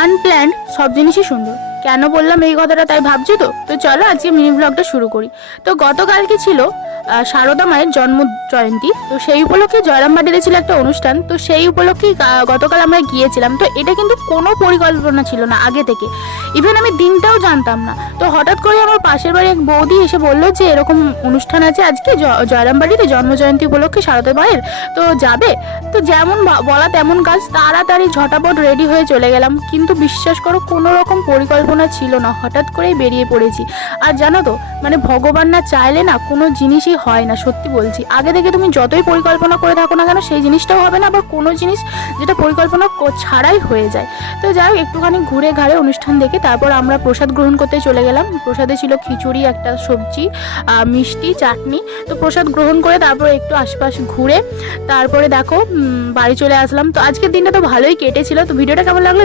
Unplanned সব জিনিসই সুন্দর। কেন বললাম এই কথাটা তাই ভাবছো তো? তো চলো আজকে মিনি ব্লগটা শুরু করি। তো গতকালকে ছিল সারদা মায়ের জন্ম জয়ন্তী। তো সেই উপলক্ষে জয়রামবাটিতে ছিল একটা অনুষ্ঠান। তো সেই উপলক্ষে গতকাল আমরা গিয়েছিলাম। তো এটা কিন্তু কোনো পরিকল্পনা ছিল না আগে থেকে, ইভেন আমি দিনটাও জানতাম না। তো হঠাৎ করে আমার পাশের বাড়ি এক বৌদি এসে বললো যে এরকম অনুষ্ঠান আছে আজকে জয়রামবাটিতে জন্ম জয়ন্তী উপলক্ষে সারদা মায়ের, তো যাবে? তো যেমন বলা তেমন কাজ, তাড়াতাড়ি ঝটাপট রেডি হয়ে চলে গেলাম। কিন্তু বিশ্বাস করো কোনো রকম পরিকল্পনা ছিল না, হঠাৎ করেই বেরিয়ে পড়েছি। আর জানো তো, মানে ভগবান না চাইলে না কোনো জিনিসই হয় না, সত্যি বলছি। আগে থেকে তুমি যতই পরিকল্পনা করে থাকো না কেন, সেই জিনিসটাও হবে না, আবার কোনো জিনিস যেটা পরিকল্পনা ছাড়াই হয়ে যায়। তো যাই হোক, একটুখানি ঘুরে ঘাড়ে অনুষ্ঠান দেখে তারপর আমরা প্রসাদ গ্রহণ করতে চলে গেলাম। প্রসাদে ছিল খিচুড়ি, একটা সবজি, মিষ্টি, চাটনি। তো প্রসাদ গ্রহণ করে তারপর একটু আশপাশ ঘুরে তারপরে দেখো বাড়ি চলে আসলাম। তো আজকের দিনটা তো ভালোই কেটেছিল। তো ভিডিওটা কেমন লাগলো